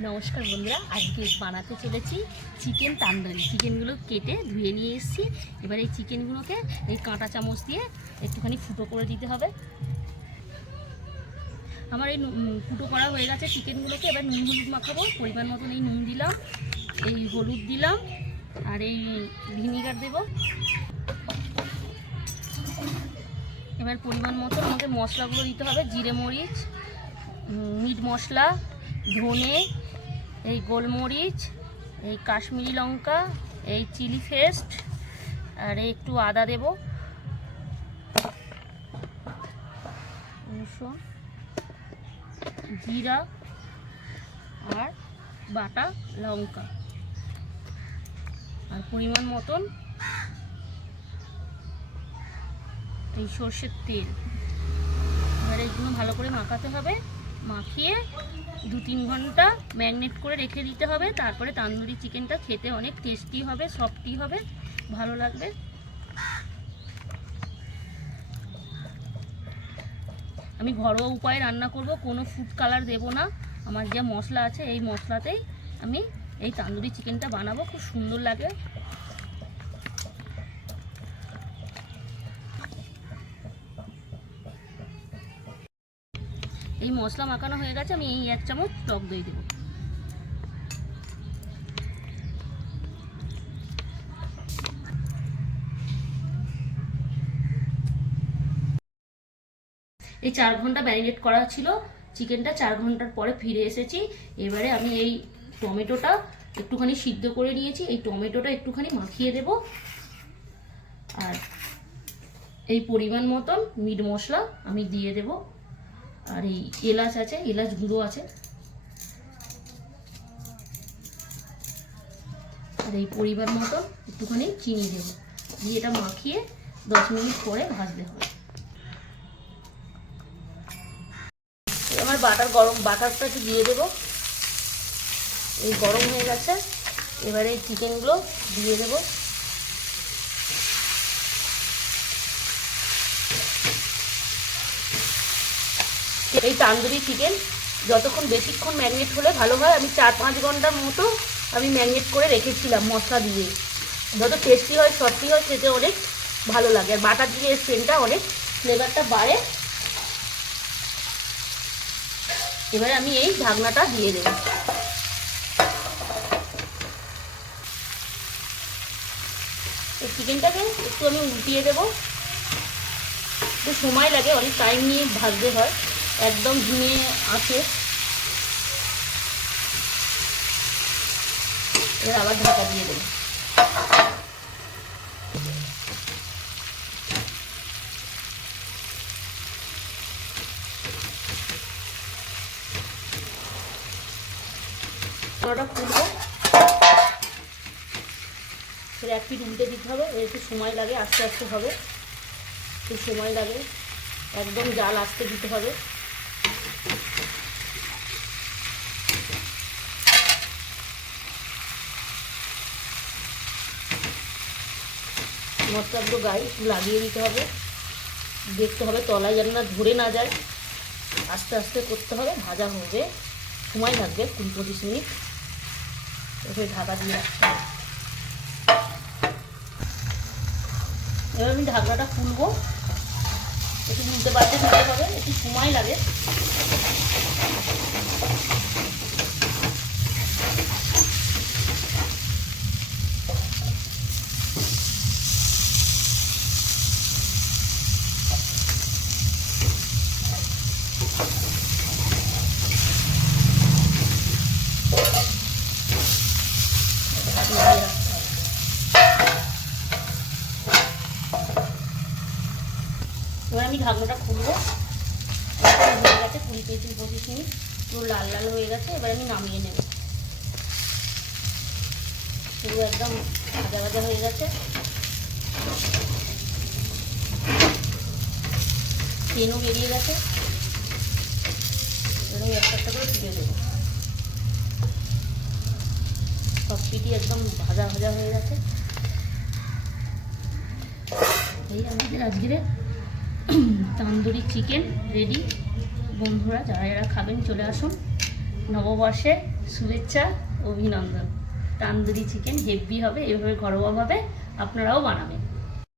নমস্কার বন্ধুরা, আজকে বানাতে চলেছি চিকেন তান্দুরি। চিকেনগুলো কেটে ধুয়ে নিয়ে এসেছি। এবার এই চিকেনগুলোকে এই কাঁটা চামচ দিয়ে একটুখানি ফুটো করে দিতে হবে। আমার এই ফুটো করা হয়ে গেছে চিকেনগুলোকে। এবার নুন হলুদ মাখাবো। পরিমাণ মতন এই নুন দিলাম, এই হলুদ দিলাম, আর এই ভিনিগার দেবো। এবার পরিমাণ মতো আমাকে মশলাগুলো দিতে হবে। জিরে মরিচ মিট মশলা ধনে, এই গোলমরিচ, এই কাশ্মীরি লঙ্কা, এই চিলি ফেস্ট আর একটু আদা দেব। রসুন, জিরা, আর বাটা লঙ্কা। আর পরিমাণ মতন এই সর্ষের তেল। এবার এইগুলো ভালো করে মাখাতে হবে। মাখিয়ে দু তিন ঘণ্টা ম্যাগনেট করে রেখে দিতে হবে। তারপরে তান্দুরি চিকেনটা খেতে অনেক টেস্টি হবে সফটি হবে, ভালো লাগবে। আমি ঘরোয়া উপায়ে রান্না করব, কোনো ফুড কালার দেব না। আমার যা মশলা আছে, এই মশলাতেই আমি এই তান্দুরি চিকেনটা বানাবো, খুব সুন্দর লাগে। এই মশলা মাখানো হয়ে গেছে, আমি এই এক চামচ টক দই দেবো। এই চার ঘণ্টা ম্যারিনেট করা ছিল, চিকেনটা চার ঘণ্টার পরে ফিরে এসেছি। এবারে আমি এই টমেটোটা একটুখানি সিদ্ধ করে নিয়েছি, এই টমেটোটা একটুখানি মাখিয়ে দেব। আর এই পরিমাণ মতন মিট মশলা আমি দিয়ে দেব। আর এই এলাচ আছে, এলাচ গুঁড়ো আছে। আর এই পরিবার মতো একটুখানি চিনি দেব। দিয়ে এটা মাখিয়ে দশ মিনিট পরে ভাজতে হবে। আমার বাটার গরম, বাটারটা একটু দিয়ে দেবো। এই গরম হয়ে গেছে। এবারে চিকেনগুলো দিয়ে দেবো। এই তান্দুরি চিকেন যতক্ষণ বেশিক্ষণ ম্যারিনেট হলে ভালো হয়। আমি চার পাঁচ ঘণ্টার মতো আমি ম্যারিনেট করে রেখেছিলাম মশলা দিয়ে। যত টেস্টি হয় সফটি হয়, খেতে অনেক ভালো লাগে। আর বাটার দিয়ে সেন্টটা অনেক ফ্লেভারটা বাড়ে। এবারে আমি এই ঢাকনাটা দিয়ে দেব। এই চিকেনটাকে একটু আমি উল্টিয়ে দেব। একটু সময় লাগে, অনেক টাইম নিয়ে ভাজতে হয়। একদম ঝিমিয়ে আছে। এবার আবার ঢাকা দিয়ে দেবো। ওটা খুলবো। সেটা এক পিঠ উল্টে দিতে হবে একটু সময় লাগে, আস্তে আস্তে হবে। একটু সময় লাগে। একদম জাল আসতে দিতে হবে। মশলাগুলো গায়ে লাগিয়ে দিতে হবে। দেখতে হবে তলায় যেন না ধরে না যায়। আস্তে আস্তে করতে হবে, ভাজা হবে সময় লাগবে কুড়ি পঁচিশ মিনিট। এবার ঢাকা দিয়ে রাখতে হবে। এবার আমি ঢাকনাটা খুলবো। একটু পাল্টে দিতে হবে, একটু সময় লাগে। আমি ঢাকনাটা খুলবো। হয়ে গেছে, কুড়ি পঁচিশ পঁচিশ মিনিট। পুরো লাল লাল হয়ে গেছে, এবার আমি নামিয়ে নেব। পুরো একদম ভাজা ভাজা হয়ে গেছে। ট্রেনও বেরিয়ে গেছে। এবার আমি একটা একটা করে তুলে দেবো সব পিঠি একদম ভাজা ভাজা হয়ে গেছে। এই আমাদের আজকের তান্দুরি চিকেন রেডি বন্ধুরা, যারা যারা খাবেন, চলে আসুন। নববর্ষে শুভেচ্ছা, অভিনন্দন। তান্দুরি চিকেন হেভি হবে, এভাবে ঘরোয়াভাবে আপনারাও বানাবেন।